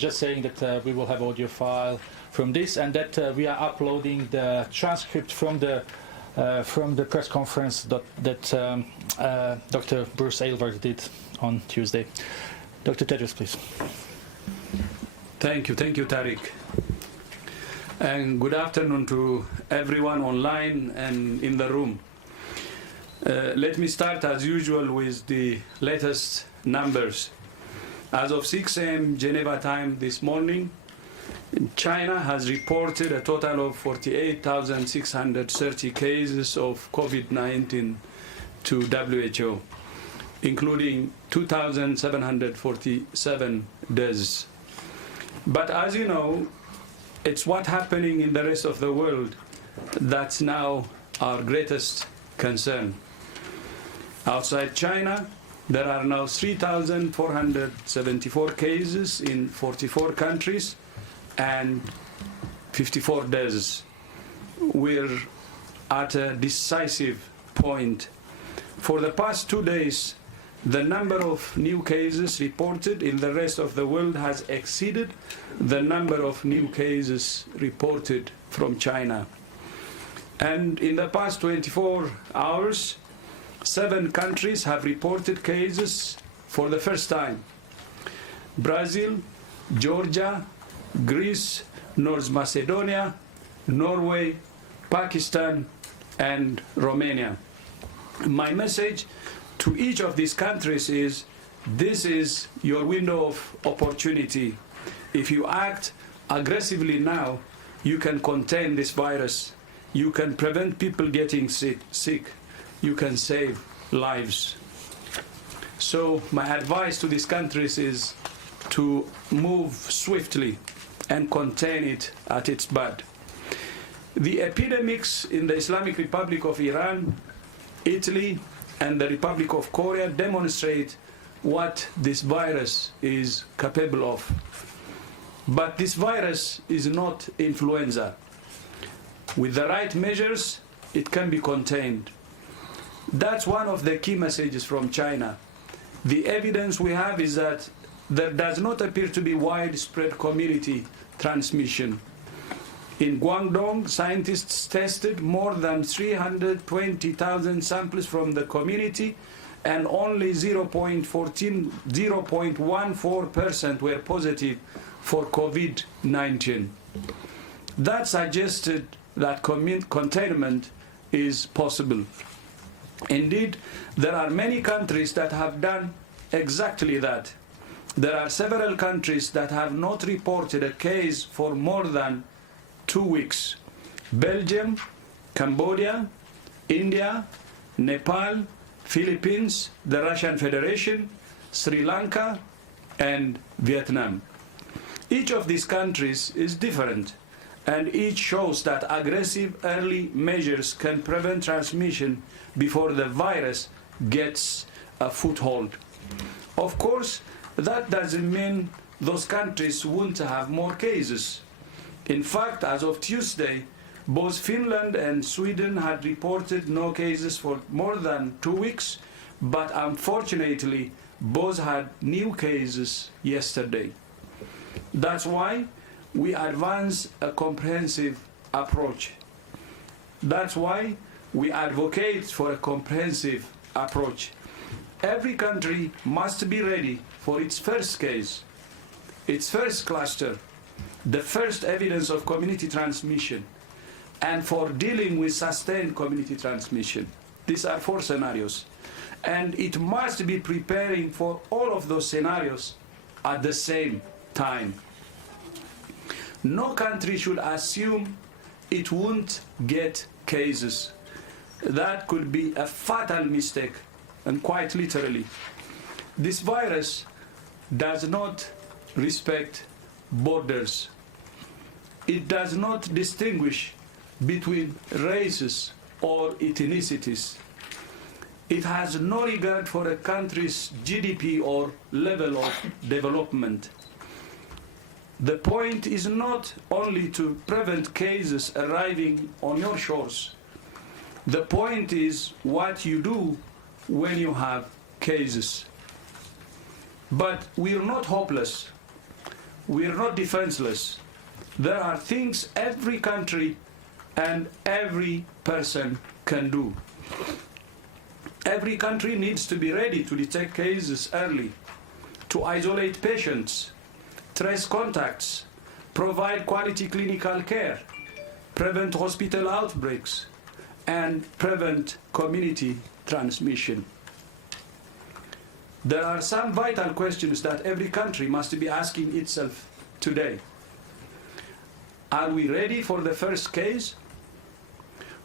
just saying that we will have audio file from this, and that we are uploading the transcript from the press conference that Dr. Bruce Aylward did on Tuesday. Dr. Tedros, please. Thank you, Tariq. And good afternoon to everyone online and in the room. Let me start as usual with the latest numbers. As of 6 a.m. Geneva time this morning, China has reported a total of 48,630 cases of COVID-19 to WHO, including 2,747 deaths. But as you know, it's what's happening in the rest of the world that's now our greatest concern. Outside China, there are now 3,474 cases in 44 countries and 54 deaths. We're at a decisive point. For the past 2 days, the number of new cases reported in the rest of the world has exceeded the number of new cases reported from China. And in the past 24 hours, 7 countries have reported cases for the first time: Brazil, Georgia, Greece, North Macedonia, Norway, Pakistan, and Romania. My message to each of these countries is, this is your window of opportunity. If you act aggressively now, you can contain this virus. You can prevent people getting sick. You can save lives. So my advice to these countries is to move swiftly and contain it at its bud. The epidemics in the Islamic Republic of Iran, Italy, and the Republic of Korea demonstrate what this virus is capable of. But this virus is not influenza. With the right measures, it can be contained. That's one of the key messages from China. The evidence we have is that there does not appear to be widespread community transmission. In Guangdong, scientists tested more than 320,000 samples from the community, and only 0.14% were positive for COVID-19. That suggested that containment is possible. Indeed, there are many countries that have done exactly that. There are several countries that have not reported a case for more than 2 weeks: Belgium, Cambodia, India, Nepal, Philippines, the Russian Federation, Sri Lanka, and Vietnam. Each of these countries is different, and each shows that aggressive early measures can prevent transmission before the virus gets a foothold. Of course, that doesn't mean those countries won't have more cases. In fact, as of Tuesday, both Finland and Sweden had reported no cases for more than 2 weeks, but unfortunately, both had new cases yesterday. That's why we advance a comprehensive approach. That's why we advocate for a comprehensive approach. Every country must be ready for its first case, its first cluster, the first evidence of community transmission, and for dealing with sustained community transmission. These are 4 scenarios. And it must be preparing for all of those scenarios at the same time. No country should assume it won't get cases. That could be a fatal mistake, and quite literally. This virus does not respect borders. It does not distinguish between races or ethnicities. It has no regard for a country's GDP or level of development. The point is not only to prevent cases arriving on your shores. The point is what you do when you have cases. But we are not hopeless. we are not defenseless. There are things every country and every person can do. Every country needs to be ready to detect cases early, to isolate patients, trace contacts, provide quality clinical care, prevent hospital outbreaks, and prevent community transmission. There are some vital questions that every country must be asking itself today. Are we ready for the first case?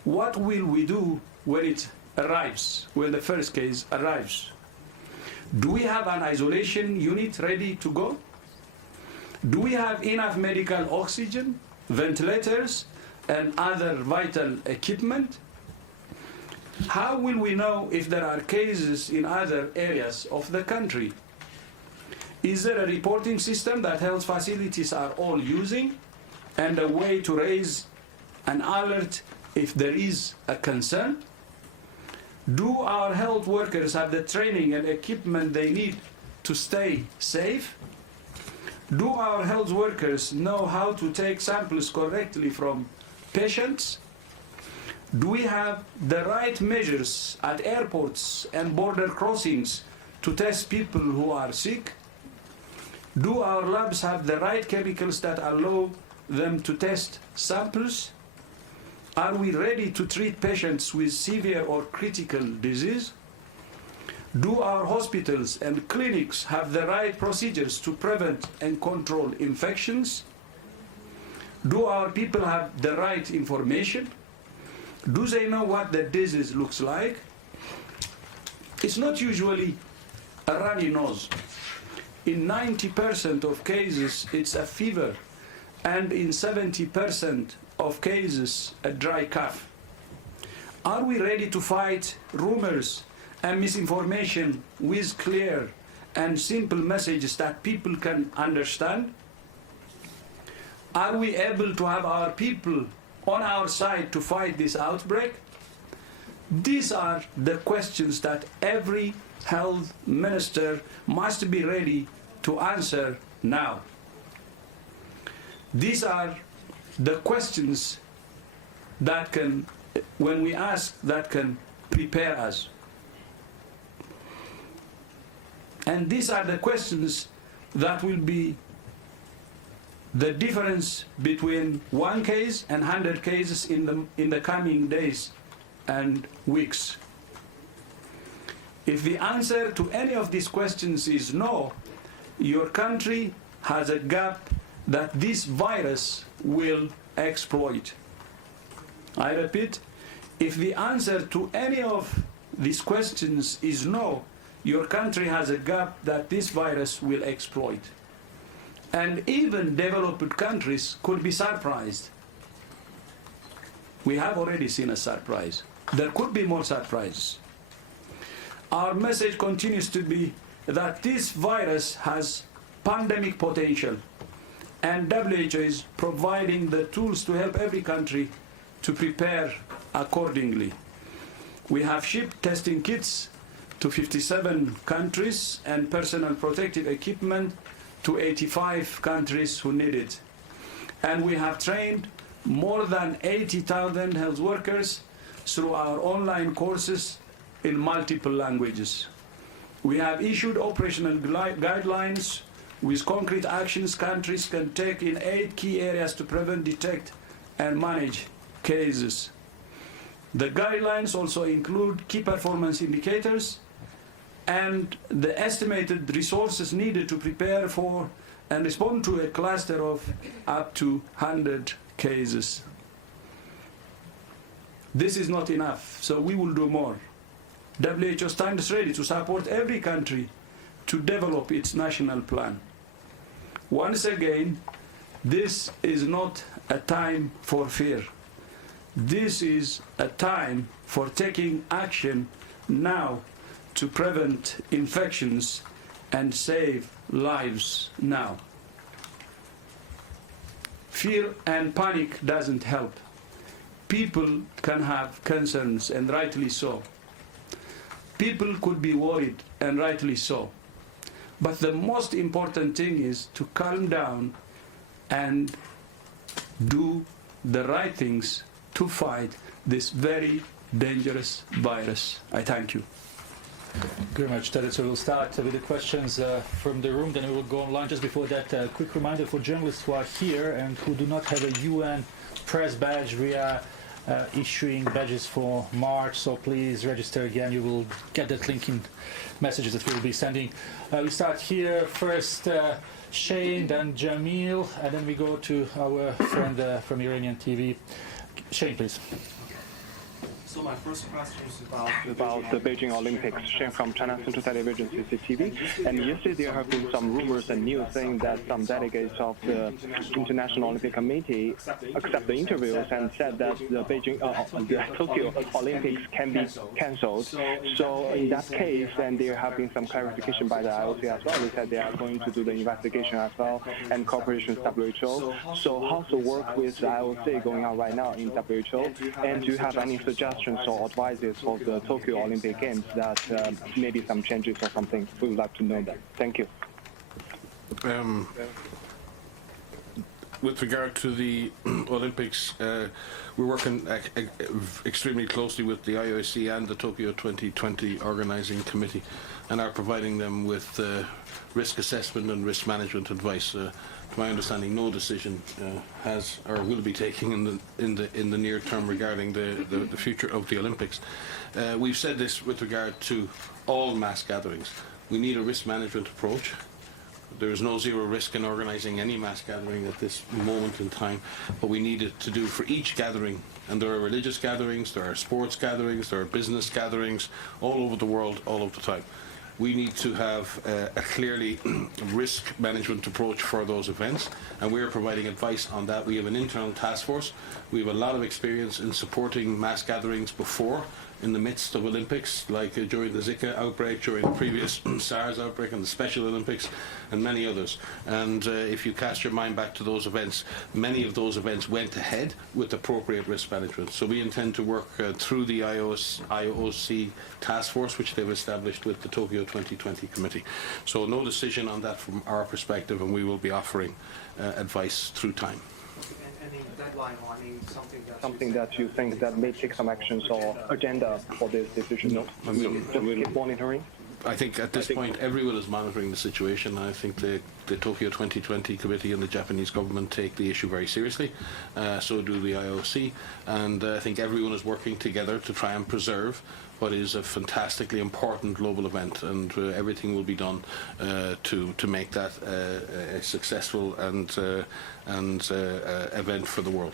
What will we do when it arrives, when the first case arrives? Do we have an isolation unit ready to go? Do we have enough medical oxygen, ventilators, and other vital equipment? How will we know if there are cases in other areas of the country? Is there a reporting system that health facilities are all using, and a way to raise an alert if there is a concern? Do our health workers have the training and equipment they need to stay safe? Do our health workers know how to take samples correctly from patients? Do we have the right measures at airports and border crossings to test people who are sick? Do our labs have the right chemicals that allow them to test samples? Are we ready to treat patients with severe or critical disease? Do our hospitals and clinics have the right procedures to prevent and control infections? Do our people have the right information? Do they know what the disease looks like? It's not usually a runny nose. In 90% of cases, it's a fever, and in 70% of cases, a dry cough. Are we ready to fight rumors and misinformation with clear and simple messages that people can understand? Are we able to have our people on our side to fight this outbreak? These are the questions that every health minister must be ready to answer now. These are the questions that can, when we ask, that can prepare us. And these are the questions that will be the difference between one case and 100 cases in the coming days and weeks. If the answer to any of these questions is no, your country has a gap that this virus will exploit. I repeat, if the answer to any of these questions is no, your country has a gap that this virus will exploit. And even developed countries could be surprised. We have already seen a surprise. There could be more surprises. Our message continues to be that this virus has pandemic potential, and WHO is providing the tools to help every country to prepare accordingly. We have shipped testing kits to 57 countries and personal protective equipment to 85 countries who need it. And we have trained more than 80,000 health workers through our online courses in multiple languages. We have issued operational guidelines with concrete actions countries can take in 8 key areas to prevent, detect, and manage cases. The guidelines also include key performance indicators and the estimated resources needed to prepare for and respond to a cluster of up to 100 cases. This is not enough, so we will do more. WHO stands ready to support every country to develop its national plan. Once again, this is not a time for fear. This is a time for taking action now to prevent infections and save lives now. Fear and panic doesn't help. People can have concerns, and rightly so. People could be worried, and rightly so. But the most important thing is to calm down and do the right things to fight this very dangerous virus. I thank you. Thank you very much, Tadej. So we'll start with the questions from the room, then we will go online. Just before that, a quick reminder for journalists who are here and who do not have a UN press badge. We are issuing badges for March, so please register again. You will get that link in messages that we will be sending. We start here first, Shane, then Jamil, and then we go to our friend from Iranian TV. Shane, please. So my first question is about the Beijing Olympics. Shane from China Central Television CCTV. And yesterday there have been some rumors and news saying that some delegates of the International Olympic Committee accept the interviews and said that the Tokyo Olympics can be cancelled. So in that case, then there have been some clarification by the IOC as well. They said they are going to do the investigation as well and cooperation with WHO. So how's the work with the IOC going on right now in WHO? And do you have any suggestions or advices for the Tokyo Olympic Games that maybe some changes or something? We would like to know that. Thank you. With regard to the Olympics, we're working extremely closely with the IOC and the Tokyo 2020 Organising Committee, and are providing them with risk assessment and risk management advice. To my understanding, no decision has or will be taken in the near term regarding the future of the Olympics. We've said this with regard to all mass gatherings. We need a risk management approach. There is no zero risk in organising any mass gathering at this moment in time, but we need it to do for each gathering. And there are religious gatherings, there are sports gatherings, there are business gatherings all over the world, all of the time. We need to have a clearly risk management approach for those events, and we are providing advice on that. We have an internal task force. We have a lot of experience in supporting mass gatherings before, in the midst of Olympics, like during the Zika outbreak, during the previous SARS outbreak and the Special Olympics, and many others. And if you cast your mind back to those events, many of those events went ahead with appropriate risk management. So we intend to work through the IOC task force, which they've established with the Tokyo 2020 committee. So no decision on that from our perspective, and we will be offering advice through time. Any deadline or something that you think that may take some actions or agenda for this decision? No, just keep monitoring. I think at this point everyone is monitoring the situation. I think the Tokyo 2020 committee and the Japanese government take the issue very seriously. So do the IOC, and I think everyone is working together to try and preserve what is a fantastically important global event, and everything will be done to make that a successful and event for the world.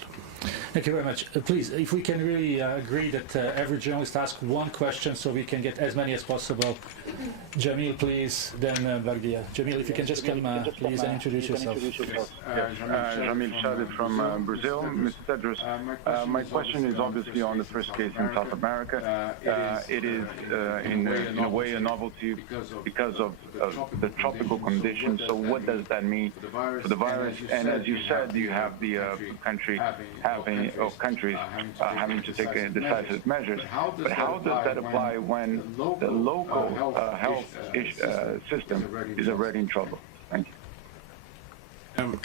Thank you very much. Please, if we can really agree that every journalist asks one question so we can get as many as possible. Jamil, please, then Bagdia. Jamil, if you can just come, please, and introduce yourself. Jamil Shadid from Brazil. Mr. Tedros, my question is obviously on the first case in South America. It is, in a way, a novelty because of the tropical conditions. So what does that mean for the virus? And as you said, you have the countries having to take decisive measures. But how does that apply when the local health system is already in trouble? Thank you.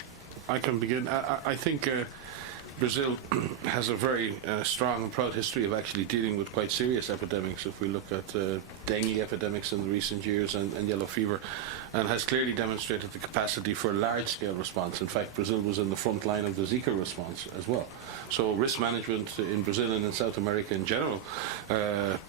I can begin. I think Brazil has a very strong and proud history of actually dealing with quite serious epidemics. If we look at dengue epidemics in the recent years and yellow fever, and has clearly demonstrated the capacity for a large-scale response. In fact, Brazil was in the front line of the Zika response as well. So risk management in Brazil and in South America in general,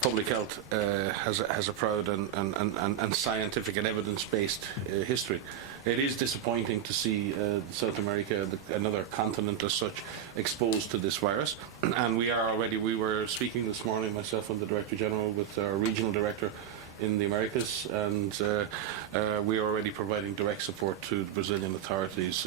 public health has a proud and scientific and evidence-based history. It is disappointing to see South America, another continent as such, exposed to this virus. And we were speaking this morning, myself and the Director General, with our regional director in the Americas, and we are already providing direct support to the Brazilian authorities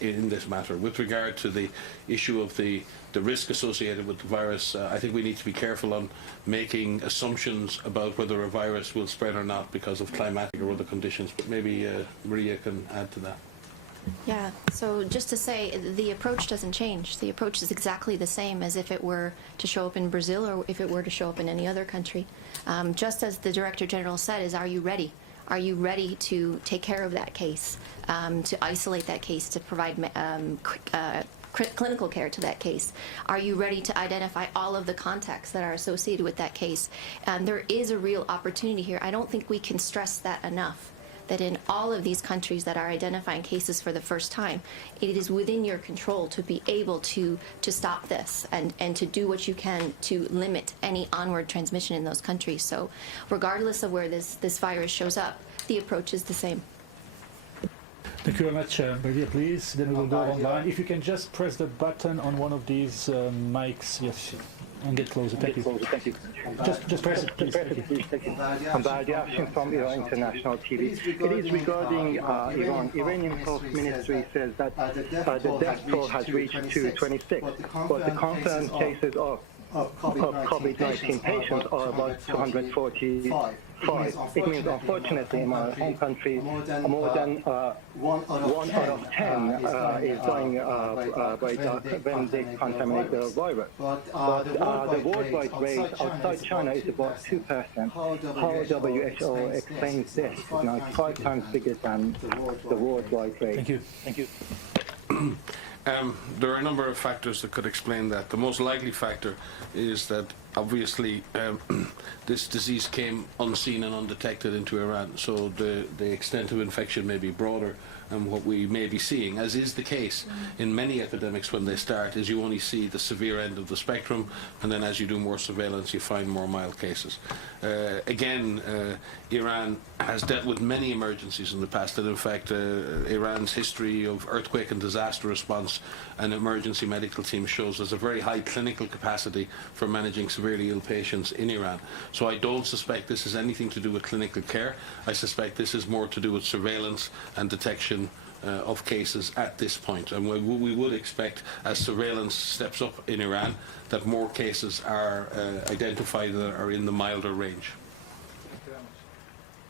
in this matter. With regard to the issue of the risk associated with the virus, I think we need to be careful on making assumptions about whether a virus will spread or not because of climatic or other conditions, but maybe Maria can add to that. Yeah, so just to say, the approach doesn't change. The approach is exactly the same as if it were to show up in Brazil or if it were to show up in any other country. Just as the Director General said, are you ready? Are you ready to take care of that case, to isolate that case, to provide clinical care to that case? Are you ready to identify all of the contacts that are associated with that case? There is a real opportunity here. I don't think we can stress that enough, that in all of these countries that are identifying cases for the first time, it is within your control to be able to stop this and to do what you can to limit any onward transmission in those countries. So regardless of where this virus shows up, the approach is the same. Thank you very much, Maria, please. Then we will go online. If you can just press the button on one of these mics, yes, and get closer. Thank you. Just press it, please. I'm Diagnostic from Iran International TV. It is regarding Iran. Iranian Health Ministry says that the death toll has reached 226, but the confirmed cases of COVID-19 patients are about 245. It means, unfortunately, in my home country, more than 1 out of 10 is dying when they contaminate the virus. But the worldwide rate outside China is about 2%. How WHO explains this? Now, it's 5 times bigger than the worldwide rate. Thank you. Thank you. There are a number of factors that could explain that. The most likely factor is that obviously this disease came unseen and undetected into Iran, so the extent of infection may be broader, and what we may be seeing, as is the case in many epidemics when they start, is you only see the severe end of the spectrum, and then as you do more surveillance you find more mild cases. Iran has dealt with many emergencies in the past, and in fact Iran's history of earthquake and disaster response and emergency medical team shows there's a very high clinical capacity for managing severely ill patients in Iran. So I don't suspect this has anything to do with clinical care. I suspect this is more to do with surveillance and detection of cases at this point. And we would expect, as surveillance steps up in Iran, that more cases are identified that are in the milder range.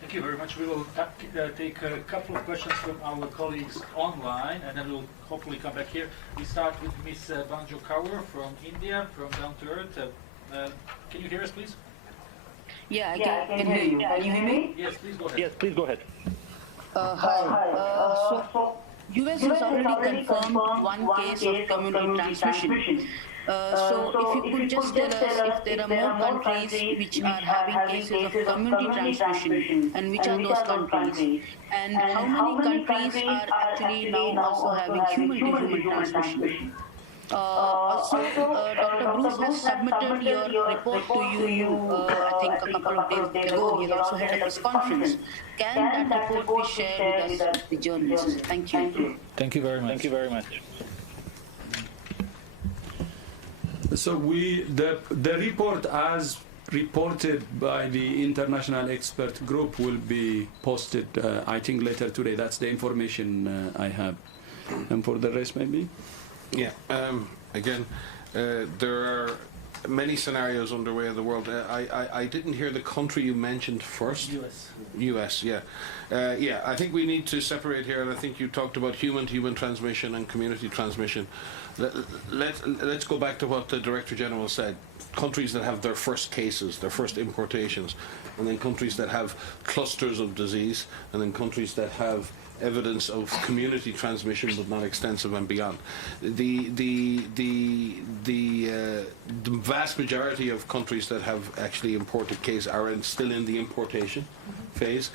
Thank you very much. We will take a couple of questions from our colleagues online, and then we'll hopefully come back here. We start with Ms. Banjo Kaur from India, from Down to Earth. Can you hear us, please? Yeah, I can hear you. Can you hear me? Yes, please go ahead. Yes, please go ahead. Hi. So, US has already confirmed 1 case of community transmission. So, if you could just tell us if there are more countries which are having cases of community transmission, and which are those countries, and how many countries are actually now also having human-to-human transmission. Also, Dr. Bruce has submitted your report to you, I think a couple of days ago. He also had a press conference. Can that report be shared with us, the journalists? Thank you. Thank you very much. Thank you very much. So the report, as reported by the international expert group, will be posted, I think, later today. That's the information I have. And for the rest, maybe? Yeah, there are many scenarios underway in the world. I didn't hear the country you mentioned first. US, yeah. I think we need to separate here, and I think you talked about human-to-human transmission and community transmission. Let's go back to what the Director General said. Countries that have their first cases, their first importations, and then countries that have clusters of disease, and then countries that have evidence of community transmission but not extensive and beyond. The vast majority of countries that have actually imported cases are still in the importation phase.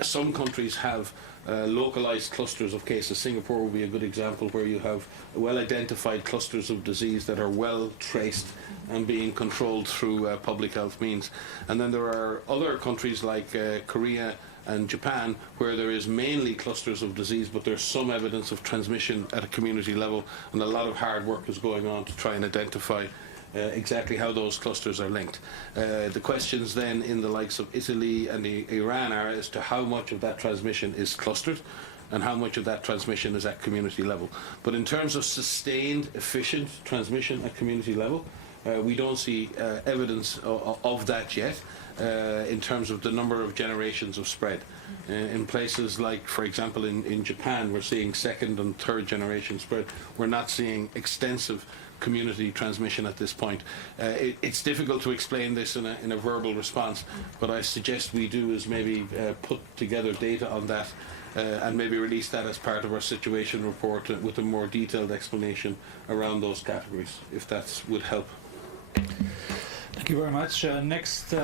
Some countries have localized clusters of cases. Singapore will be a good example, where you have well-identified clusters of disease that are well traced and being controlled through public health means. And then there are other countries like Korea and Japan, where there is mainly clusters of disease, but there's some evidence of transmission at a community level, and a lot of hard work is going on to try and identify exactly how those clusters are linked. The questions then in the likes of Italy and Iran are as to how much of that transmission is clustered and how much of that transmission is at community level. But in terms of sustained, efficient transmission at community level, We don't see evidence of that yet in terms of the number of generations of spread. In places like, for example, in Japan, we're seeing second and third generation spread. We're not seeing extensive community transmission at this point. It's difficult to explain this in a verbal response, but I suggest we do is maybe put together data on that and maybe release that as part of our situation report with a more detailed explanation around those categories, if that would help. Thank you very much. Next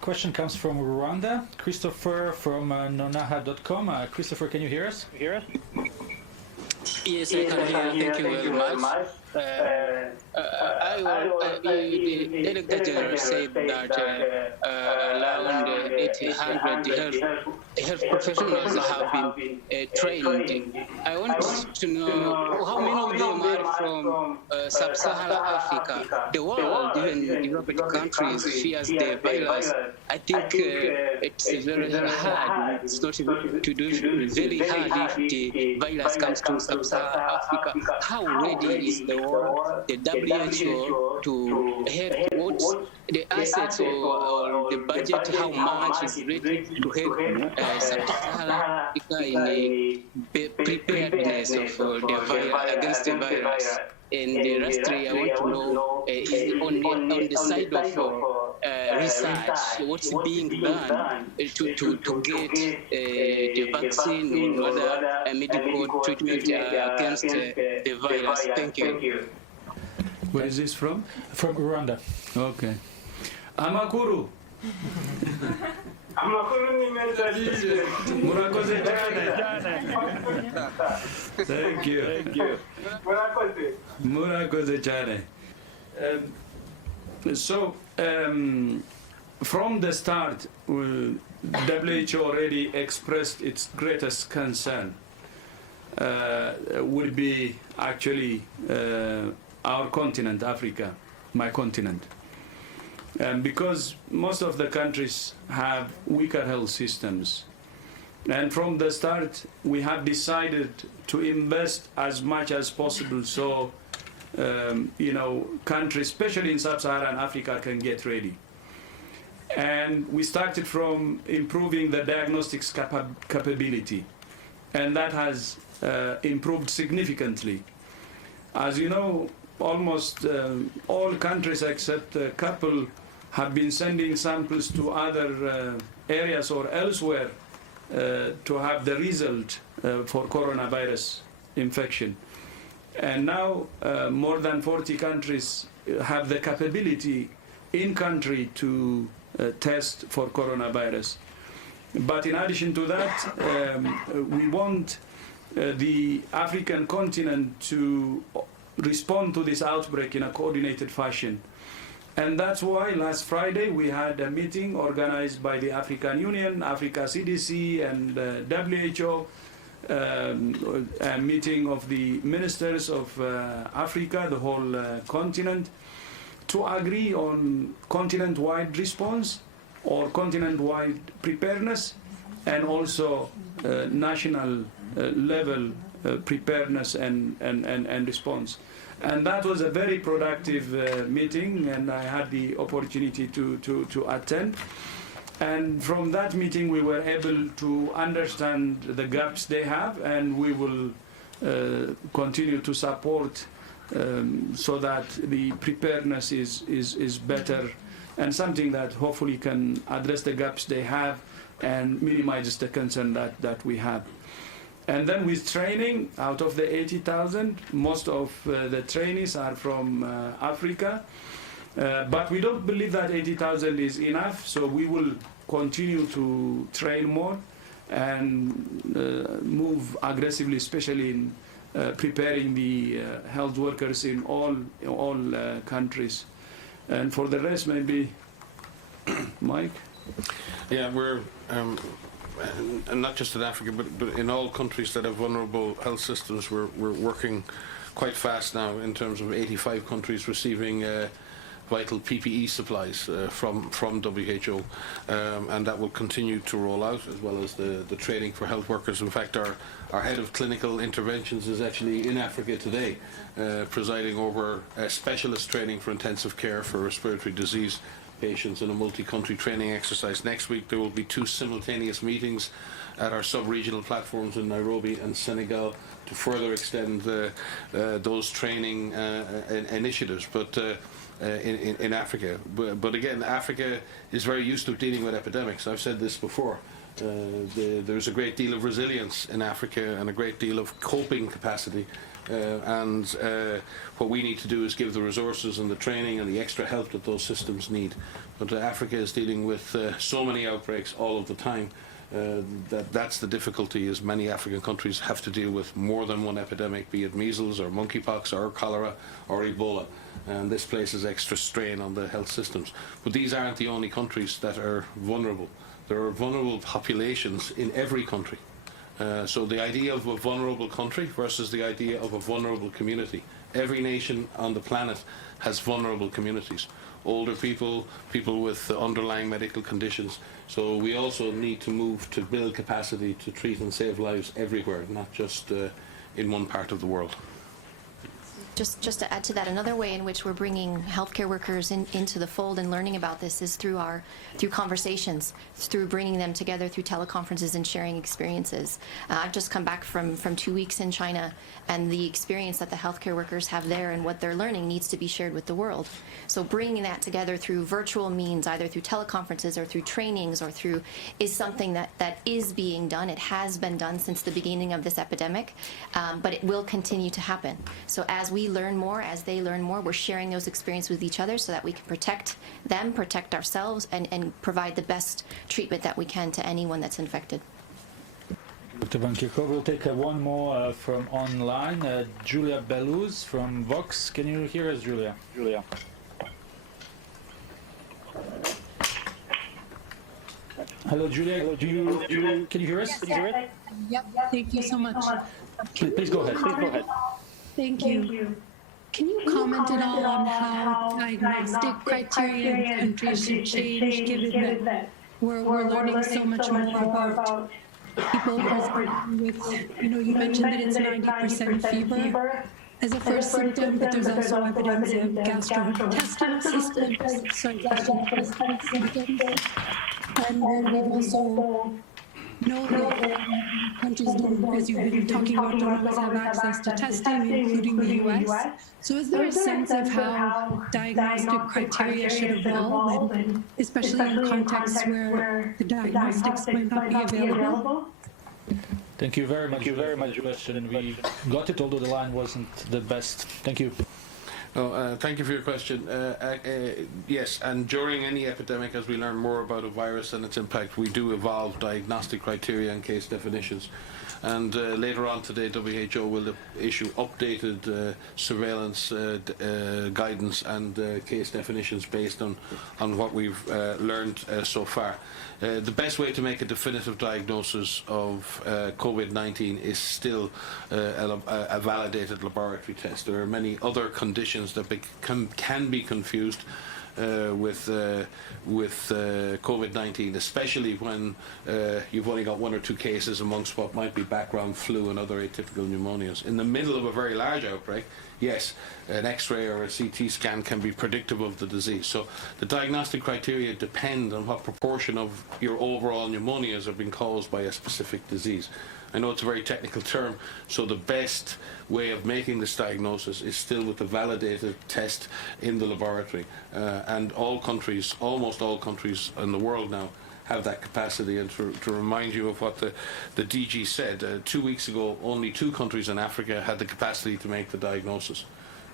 question comes from Rwanda. Christopher from nonaha.com. Christopher, can you hear us? Yes, I can hear. Thank you very much. The Director General said that around 800 health professionals have been trained. I want to know how many of them are from sub-Saharan Africa. The world, even developed countries, fears the virus. I think it's very hard. It's not to do very hard if the virus comes to sub-Saharan Africa. How ready is the world, the WHO, to help? What's the assets or the budget? How much is ready to help sub-Saharan Africa in the preparedness of the virus, against the virus? And lastly, I want to know on the side of research, what's being done to get the vaccine or other medical treatment against the virus. Thank you. Where is this from? From Rwanda. Okay. Amakuru. Murakoze cyane. Thank you. Murakoze cyane. So, from the start, WHO already expressed its greatest concern would be actually our continent, Africa, my continent. Because most of the countries have weaker health systems. And from the start, we have decided to invest as much as possible so countries, especially in sub-Saharan Africa, can get ready. And we started from improving the diagnostics capability. And that has improved significantly. As you know, almost all countries except a couple have been sending samples to other areas or elsewhere to have the result for coronavirus infection. And now more than 40 countries have the capability in country to test for coronavirus. But in addition to that, we want the African continent to respond to this outbreak in a coordinated fashion. And that's why last Friday we had a meeting organized by the African Union, Africa CDC, and WHO, a meeting of the ministers of Africa, the whole continent, to agree on continent-wide response or continent-wide preparedness, and also national level preparedness and response. And that was a very productive meeting, and I had the opportunity to attend. And from that meeting, we were able to understand the gaps they have, and we will continue to support so that the preparedness is better, and something that hopefully can address the gaps they have and minimize the concern that we have. And then with training, out of the 80,000, most of the trainees are from Africa. But we don't believe that 80,000 is enough, so we will continue to train more and move aggressively, especially in preparing the health workers in all countries. And for the rest, maybe Mike? Yeah, we're and not just in Africa, but in all countries that have vulnerable health systems, we're working quite fast now in terms of 85 countries receiving vital PPE supplies from WHO, and that will continue to roll out, as well as the training for health workers. In fact, our head of clinical interventions is actually in Africa today, presiding over specialist training for intensive care for respiratory disease patients in a multi-country training exercise. Next week there will be 2 simultaneous meetings at our sub-regional platforms in Nairobi and Senegal to further extend those training initiatives. But in Africa. But again, Africa is very used to dealing with epidemics. I've said this before. There's a great deal of resilience in Africa and a great deal of coping capacity. And what we need to do is give the resources and the training and the extra help that those systems need. But Africa is dealing with so many outbreaks all of the time. That's the difficulty, is many African countries have to deal with more than one epidemic, be it measles or monkeypox or cholera or Ebola. And this places extra strain on the health systems. But these aren't the only countries that are vulnerable. There are vulnerable populations in every country. So the idea of a vulnerable country versus the idea of a vulnerable community. Every nation on the planet has vulnerable communities. Older people, people with underlying medical conditions. So we also need to move to build capacity to treat and save lives everywhere, not just in one part of the world. Just to add to that, another way in which we're bringing healthcare workers into the fold and learning about this is through conversations, through bringing them together through teleconferences and sharing experiences. I've just come back from 2 weeks in China, and the experience that the healthcare workers have there and what they're learning needs to be shared with the world. So bringing that together through virtual means, either through teleconferences or through trainings or through, is something that is being done. It has been done since the beginning of this epidemic, but it will continue to happen. So as we learn more, as they learn more, we're sharing those experiences with each other so that we can protect them, protect ourselves, and provide the best treatment that we can to anyone that's infected. Dr. Van Kerkhove, we'll take one more from online. Julia Bellouz from Vox. Can you hear us, Julia? Julia. Hello, Julia. Can you hear us? Yep. Thank you so much. Please go ahead. Thank you. Can you comment at all on how diagnostic criteria in countries should change, given that we're learning so much more about people with, you mentioned that it's 90% fever as a first symptom, but there's also evidence of gastrointestinal symptoms. And we've also know that countries don't, as you've been talking about, don't always have access to testing, including the US. So is there a sense of how diagnostic criteria should evolve, and especially in contexts where the diagnostics might not be available? Thank you very much for the question. We got it, although the line wasn't the best. Thank you. Thank you for your question. Yes, and during any epidemic, as we learn more about a virus and its impact, we do evolve diagnostic criteria and case definitions. And later on today, WHO will issue updated surveillance guidance and case definitions based on what we've learned so far. The best way to make a definitive diagnosis of COVID-19 is still a validated laboratory test. There are many other conditions that can be confused with COVID-19, especially when you've only got 1 or 2 cases amongst what might be background flu and other atypical pneumonias. In the middle of a very large outbreak, yes, an X-ray or a CT scan can be predictive of the disease. So the diagnostic criteria depend on what proportion of your overall pneumonias are being caused by a specific disease. I know it's a very technical term, so the best way of making this diagnosis is still with the validated test in the laboratory. And almost all countries in the world now have that capacity. And to remind you of what the DG said, 2 weeks ago, only 2 countries in Africa had the capacity to make the diagnosis.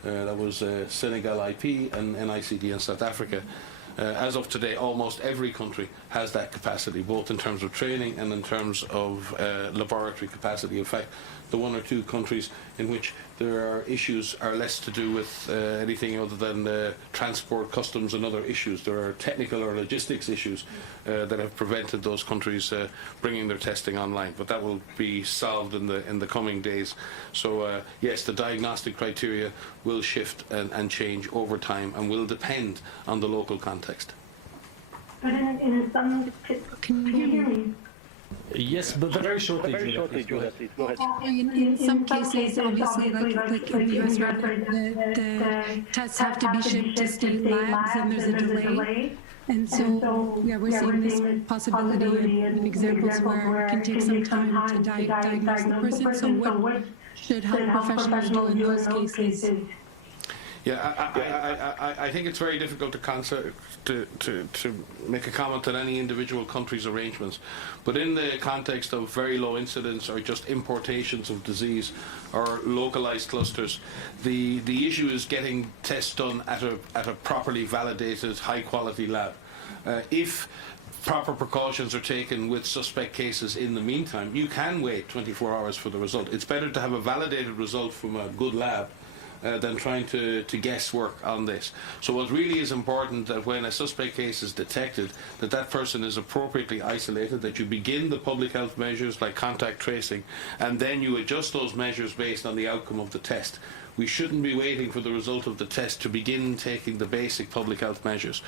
That was Senegal IP and NICD in South Africa. As of today, almost every country has that capacity, both in terms of training and in terms of laboratory capacity. In fact, the one or two countries in which there are issues are less to do with anything other than transport, customs and other issues. There are technical or logistics issues that have prevented those countries bringing their testing online, but that will be solved in the coming days. So yes, the diagnostic criteria will shift and change over time and will depend on the local context. But in some, can you hear me? Yes, but very shortly, Julia, please go ahead. In some cases, obviously, like in the US, the tests have to be shipped to state labs, and there's a delay. And so, yeah, we're seeing this possibility in examples where it can take some time to diagnose the person. So what should health professionals do in those cases? Yeah, I think it's very difficult to make a comment on any individual country's arrangements, but in the context of very low incidence or just importations of disease or localized clusters, the issue is getting tests done at a properly validated, high-quality lab. If proper precautions are taken with suspect cases in the meantime, you can wait 24 hours for the result. It's better to have a validated result from a good lab than trying to guess work on this. So what really is important that when a suspect case is detected, that person is appropriately isolated, that you begin the public health measures like contact tracing, and then you adjust those measures based on the outcome of the test. We shouldn't be waiting for the result of the test to begin taking the basic public health measures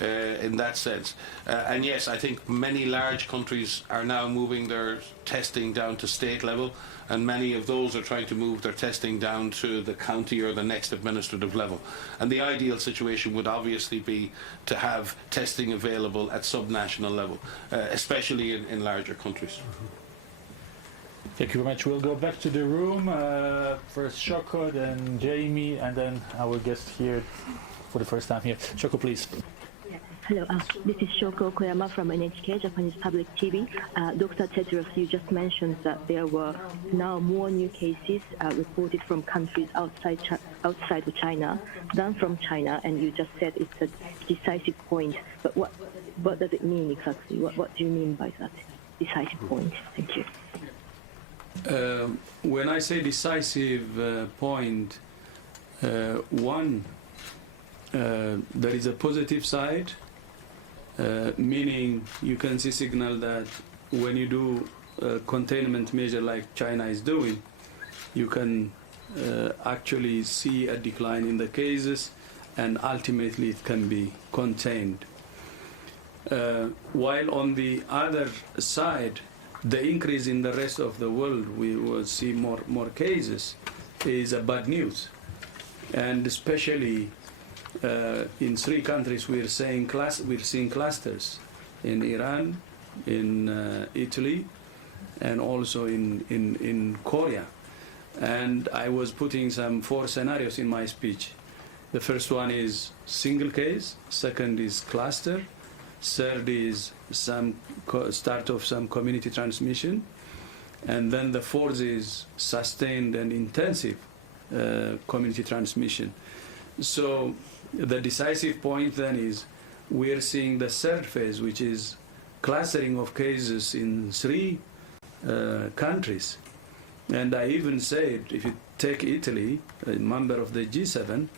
in that sense. And yes, I think many large countries are now moving their testing down to state level, and many of those are trying to move their testing down to the county or the next administrative level. And the ideal situation would obviously be to have testing available at sub-national level, especially in larger countries. Thank you very much. We'll go back to the room. First Shoko, then Jamie, and then our guest here for the first time here. Shoko, please. Hello, this is Shoko Koyama from NHK, Japanese Public TV. Dr. Tedros, you just mentioned that there were now more new cases reported from countries outside of China than from China, and you just said it's a decisive point. But what does it mean exactly? What do you mean by that decisive point? Thank you. When I say decisive point, one, there is a positive side, meaning you can see signal that when you do a containment measure like China is doing, you can actually see a decline in the cases, and ultimately it can be contained. While on the other side, the increase in the rest of the world, we will see more cases, is a bad news. And especially in 3 countries, we're seeing clusters in Iran, in Italy, and also in Korea. And I was putting some 4 scenarios in my speech. The first one is single case, second is cluster, third is some start of some community transmission, and then the fourth is sustained and intensive community transmission. So the decisive point then is we're seeing the third phase, which is clustering of cases in 3 countries. And I even said, if you take Italy, a member of the G7,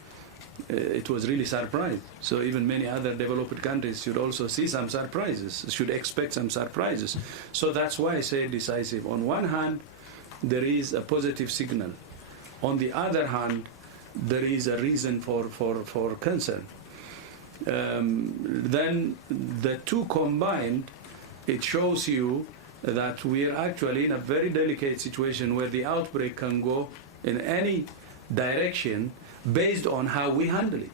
it was really surprised. So even many other developed countries should also see some surprises, should expect some surprises. So that's why I say decisive. On one hand, there is a positive signal. On the other hand, there is a reason for concern. Then the two combined, it shows you that we are actually in a very delicate situation where the outbreak can go in any direction based on how we handle it.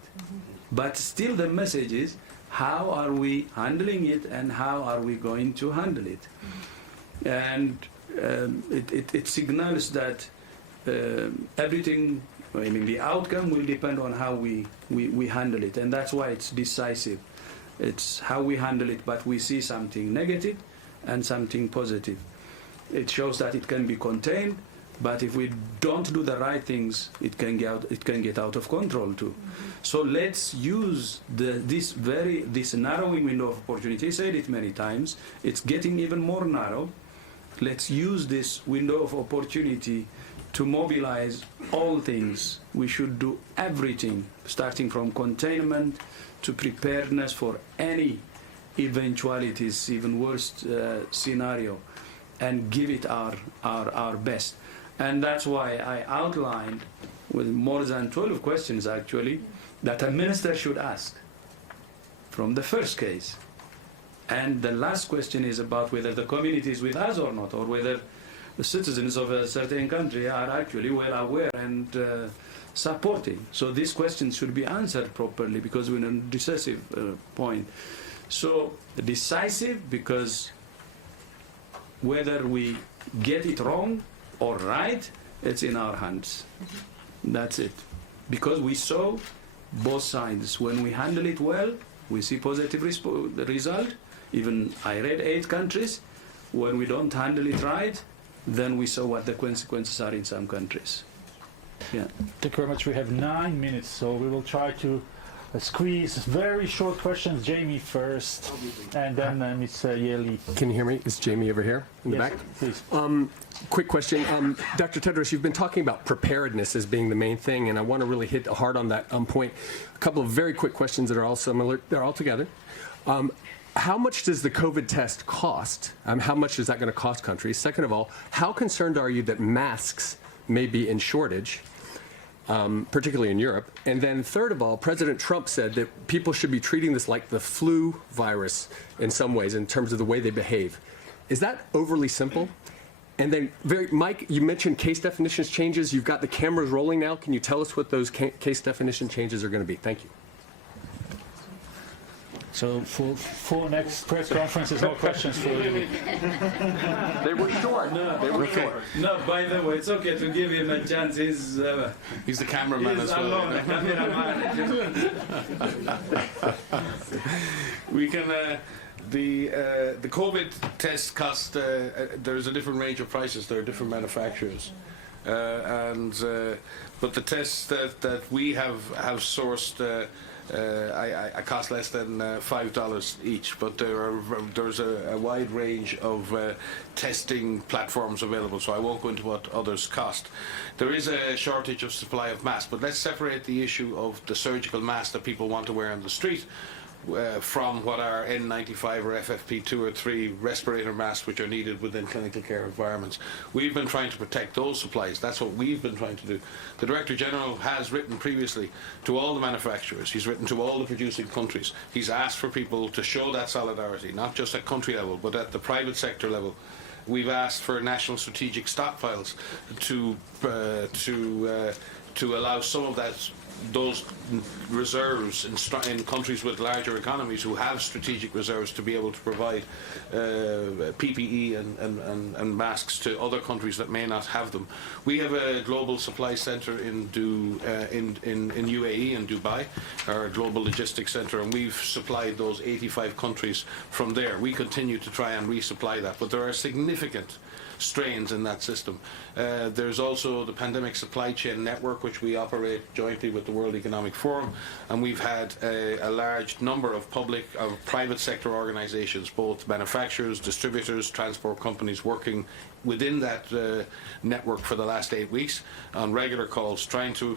But still the message is, how are we handling it and how are we going to handle it? And it signals that everything, I mean, the outcome will depend on how we handle it. And that's why it's decisive. It's how we handle it, but we see something negative and something positive. It shows that it can be contained, but if we don't do the right things, it can get out of control too. So let's use this narrowing window of opportunity. I said it many times. It's getting even more narrow. let's use this window of opportunity to mobilize all things. We should do everything, starting from containment to preparedness for any eventualities, even worst scenario, and give it our best. And that's why I outlined, with more than 12 questions actually, that a minister should ask from the first case. And the last question is about whether the community is with us or not, or whether the citizens of a certain country are actually well aware and supporting. So these questions should be answered properly, because we're in a decisive point. So decisive, because whether we get it wrong or right, it's in our hands. That's it. Because we saw both sides. When we handle it well, we see positive result. Even I read 8 countries. When we don't handle it right, then we saw what the consequences are in some countries. Yeah. Thank you very much. We have 9 minutes, so we will try to squeeze very short questions. Jamie first, and then Ms. Yeli. Can you hear me? Is Jamie over here in the back? Please. Quick question. Dr. Tedros, you've been talking about preparedness as being the main thing, and I want to really hit hard on that point. A couple of very quick questions that are all similar. They're all together. How much does the COVID test cost? How much is that going to cost countries? Second of all, how concerned are you that masks may be in shortage, particularly in Europe? And then third of all, President Trump said that people should be treating this like the flu virus in some ways, in terms of the way they behave. Is that overly simple? And then, Mike, you mentioned case definitions changes. You've got the cameras rolling now. Can you tell us what those case definition changes are going to be? Thank you. So for next press conferences, no questions for you. They were short. No, short. No, by the way, it's okay to give him a chance. He's the cameraman as well. Alone, the cameraman. We can. The COVID test cost. There's a different range of prices. There are different manufacturers, but the tests that we have sourced. I cost less than $5 each, but there's a wide range of testing platforms available, so I won't go into what others cost. There is a shortage of supply of masks, but let's separate the issue of the surgical mask that people want to wear on the street from what are N95 or FFP2 or 3 respirator masks which are needed within clinical care environments. We've been trying to protect those supplies. That's what we've been trying to do. The Director General has written previously to all the manufacturers. He's written to all the producing countries. He's asked for people to show that solidarity, not just at country level, but at the private sector level. We've asked for national strategic stockpiles to allow some of those reserves in countries with larger economies who have strategic reserves to be able to provide PPE and masks to other countries that may not have them. We have a global supply centre in UAE and Dubai, our global logistics centre, and we've supplied those 85 countries from there. We continue to try and resupply that, but there are significant strains in that system. There's also the pandemic supply chain network, which we operate jointly with the World Economic Forum, and we've had a large number of private sector organizations, both manufacturers, distributors, transport companies, working within that network for the last 8 weeks on regular calls, trying to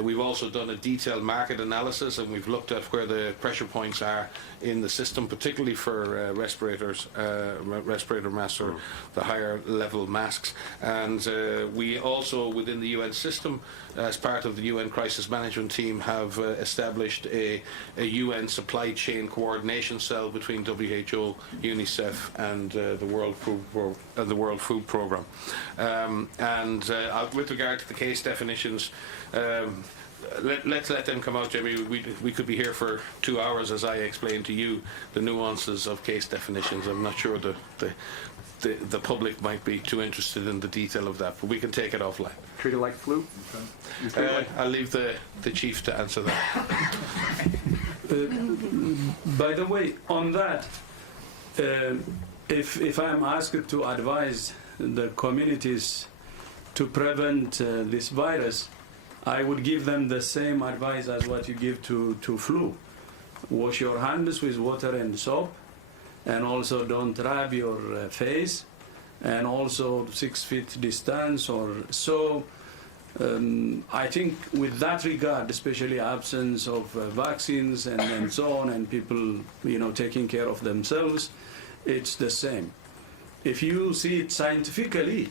we've also done a detailed market analysis, and we've looked at where the pressure points are in the system, particularly for respirator masks or the higher level masks. And we also, within the UN system, as part of the UN crisis management team, have established a UN supply chain coordination cell between WHO, UNICEF, and the World Food Programme. With regard to the case definitions, let's let them come out, Jamie. We could be here for 2 hours as I explain to you the nuances of case definitions. I'm not sure the public might be too interested in the detail of that, but we can take it offline. Treat it like flu? I'll leave the chief to answer that. By the way, on that, if I'm asked to advise the communities to prevent this virus, I would give them the same advice as what you give to flu. Wash your hands with water and soap, and also don't rub your face, and also 6 feet distance or so. I think with that regard, especially absence of vaccines and so on, and people, taking care of themselves, it's the same. If you see it scientifically,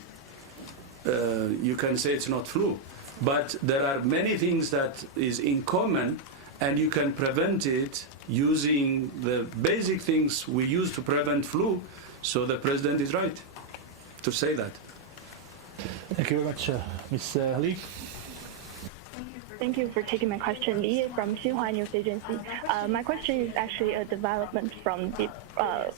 you can say it's not flu. But there are many things that is in common, and you can prevent it using the basic things we use to prevent flu. So the president is right to say that. Thank you very much, Ms. Lee. Thank you for taking my question. Li from Xinhua News Agency. My question is actually a development from the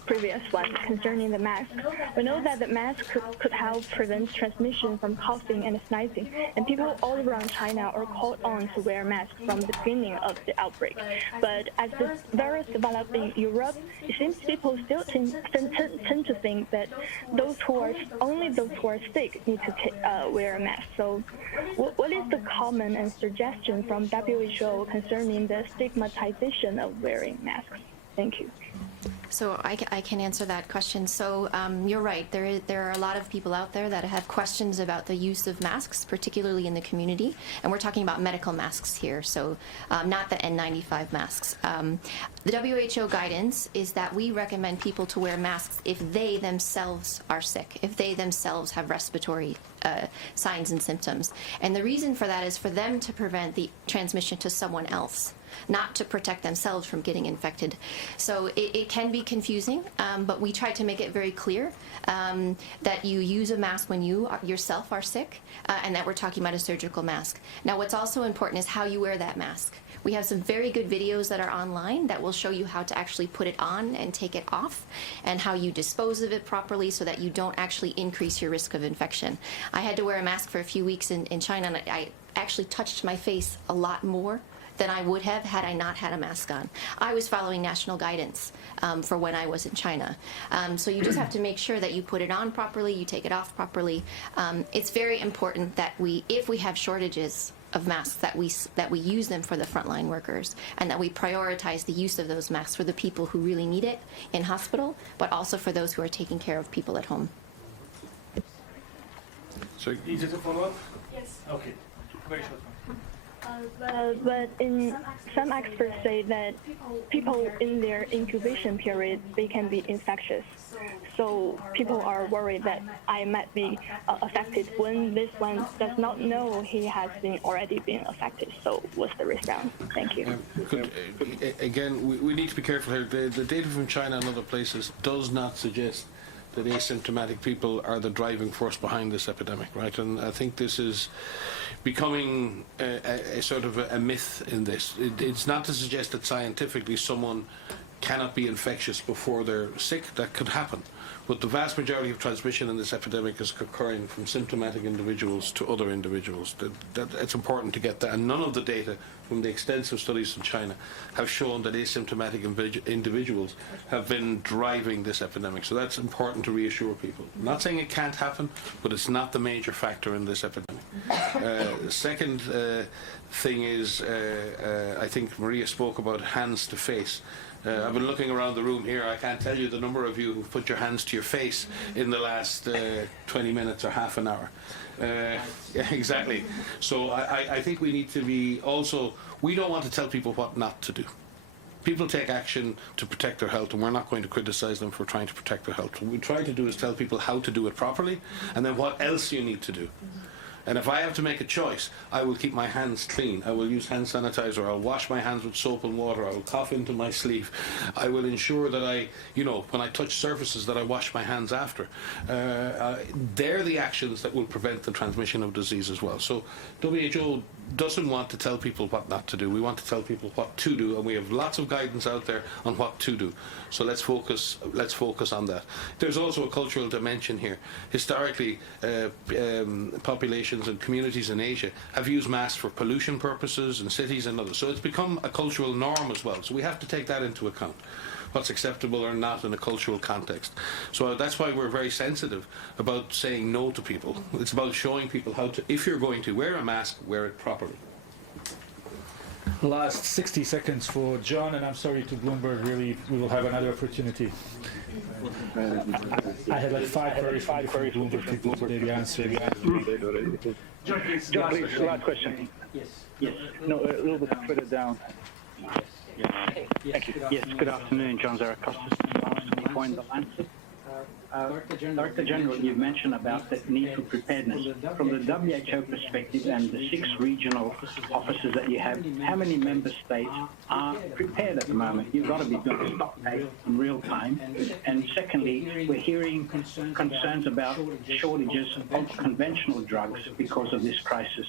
previous one concerning the mask. We know that the mask could help prevent transmission from coughing and sneezing, and people all around China are called on to wear masks from the beginning of the outbreak. But as the virus developed in Europe, it seems people still tend to think that only those who are sick need to wear a mask. So what is the comment and suggestion from WHO concerning the stigmatization of wearing masks? Thank you. So I can answer that question. So you're right. There are a lot of people out there that have questions about the use of masks, particularly in the community. And we're talking about medical masks here, so not the N95 masks. The WHO guidance is that we recommend people to wear masks if they themselves are sick, if they themselves have respiratory signs and symptoms. And the reason for that is for them to prevent the transmission to someone else, not to protect themselves from getting infected. So it can be confusing, but we try to make it very clear that you use a mask when you yourself are sick, and that we're talking about a surgical mask. Now, what's also important is how you wear that mask. We have some very good videos that are online that will show you how to actually put it on and take it off, and how you dispose of it properly so that you don't actually increase your risk of infection. I had to wear a mask for a few weeks in China, and I actually touched my face a lot more than I would have had I not had a mask on. I was following national guidance for when I was in China. So you just have to make sure that you put it on properly, you take it off properly. It's very important that if we have shortages of masks, that we use them for the frontline workers, and that we prioritize the use of those masks for the people who really need it in hospital, but also for those who are taking care of people at home. So, is it a follow-up? Yes. Okay. Very short one. But some experts say that people in their incubation period, they can be infectious. So people are worried that I might be affected when this one does not know he has already been affected. So what's the response? Thank you. Again, we need to be careful here. The data from China and other places does not suggest that asymptomatic people are the driving force behind this epidemic, right? And I think this is becoming a sort of a myth in this. It's not to suggest that scientifically someone cannot be infectious before they're sick. That could happen. But the vast majority of transmission in this epidemic is occurring from symptomatic individuals to other individuals. It's important to get that. And none of the data from the extensive studies in China have shown that asymptomatic individuals have been driving this epidemic. So that's important to reassure people. I'm not saying it can't happen, but it's not the major factor in this epidemic. The second thing is, I think Maria spoke about hands to face. I've been looking around the room here. I can't tell you the number of you who've put your hands to your face in the last 20 minutes or half an hour. Yeah, exactly. So I think we need to be also, we don't want to tell people what not to do. People take action to protect their health, and we're not going to criticize them for trying to protect their health. What we try to do is tell people how to do it properly, and then what else you need to do. And if I have to make a choice, I will keep my hands clean. I will use hand sanitizer. I'll wash my hands with soap and water. I will cough into my sleeve. I will ensure that when I touch surfaces, that I wash my hands after. They're the actions that will prevent the transmission of disease as well. So WHO doesn't want to tell people what not to do. We want to tell people what to do, and we have lots of guidance out there on what to do. So let's focus on that. There's also a cultural dimension here. Historically, populations and communities in Asia have used masks for pollution purposes in cities and others. So it's become a cultural norm as well. So we have to take that into account, what's acceptable or not in a cultural context. So that's why we're very sensitive about saying no to people. It's about showing people how to, if you're going to wear a mask, wear it properly. Last 60 seconds for John, and I'm sorry to Bloomberg, really, we will have another opportunity. I had like five very Bloomberg people today to answer. John, please, last question. Yes. No, a little bit further down. Thank you. Yes, good afternoon, John Zarakostas, Point the Lancet. Director General, you've mentioned about the need for preparedness. From the WHO perspective and the 6 regional offices that you have, how many member states are prepared at the moment? You've got to be doing stock take in real time. And secondly, we're hearing concerns about shortages of conventional drugs because of this crisis.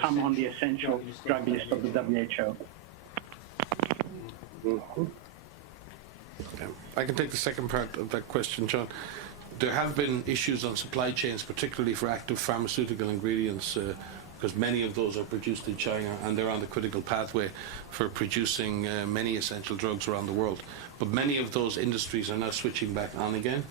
Some on the essential drug list of the WHO. I can take the second part of that question, John. There have been issues on supply chains, particularly for active pharmaceutical ingredients, because many of those are produced in China and they're on the critical pathway for producing many essential drugs around the world. But many of those industries are now switching back on again,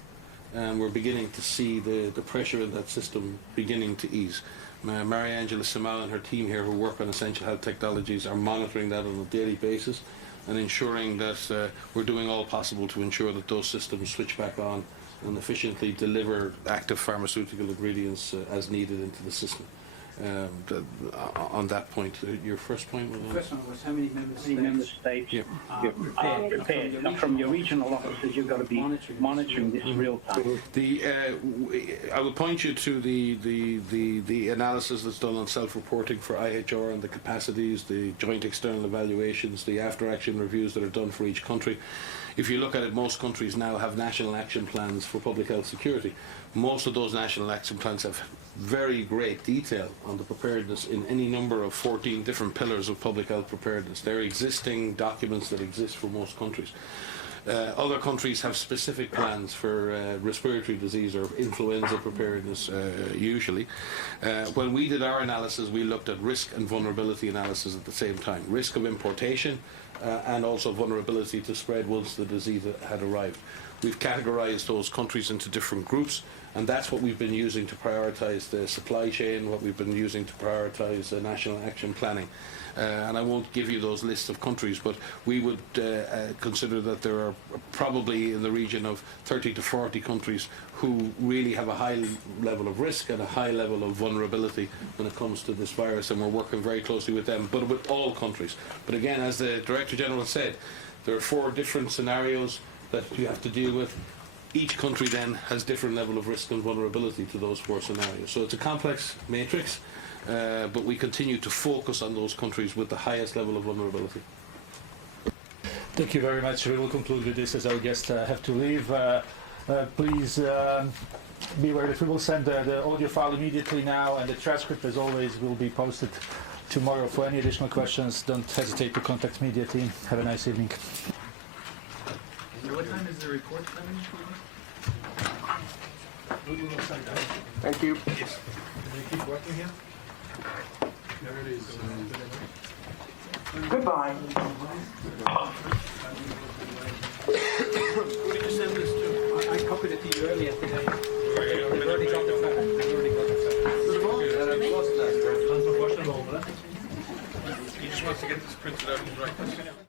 and we're beginning to see the pressure in that system beginning to ease. Maria-Angela Samal and her team here who work on essential health technologies are monitoring that on a daily basis and ensuring that we're doing all possible to ensure that those systems switch back on and efficiently deliver active pharmaceutical ingredients as needed into the system. On that point, your first point was? The first one was how many member states are prepared. Now, from your regional offices, you've got to be monitoring this real time. I will point you to the analysis that's done on self-reporting for IHR and the capacities, the joint external evaluations, the after-action reviews that are done for each country. If you look at it, most countries now have national action plans for public health security. Most of those national action plans have very great detail on the preparedness in any number of 14 different pillars of public health preparedness. They're existing documents that exist for most countries. Other countries have specific plans for respiratory disease or influenza preparedness, usually. When we did our analysis, we looked at risk and vulnerability analysis at the same time. Risk of importation and also vulnerability to spread once the disease had arrived. We've categorized those countries into different groups, and that's what we've been using to prioritize the supply chain, what we've been using to prioritize national action planning. And I won't give you those lists of countries, but we would consider that there are probably in the region of 30 to 40 countries who really have a high level of risk and a high level of vulnerability when it comes to this virus, and we're working very closely with them, but with all countries. But again, as the Director General said, there are 4 different scenarios that you have to deal with. Each country then has different level of risk and vulnerability to those 4 scenarios. So it's a complex matrix, but we continue to focus on those countries with the highest level of vulnerability. Thank you very much. We will conclude with this as our guests have to leave. Please be aware that we will send the audio file immediately now, and the transcript, as always, will be posted tomorrow. For any additional questions, don't hesitate to contact media team. Have a nice evening. What time is the report coming? Thank you. Can they keep working here? There it is. Goodbye. Who did you send this to? I copied it to you earlier today. I've already got the fact. He just wants to get this printed out and right.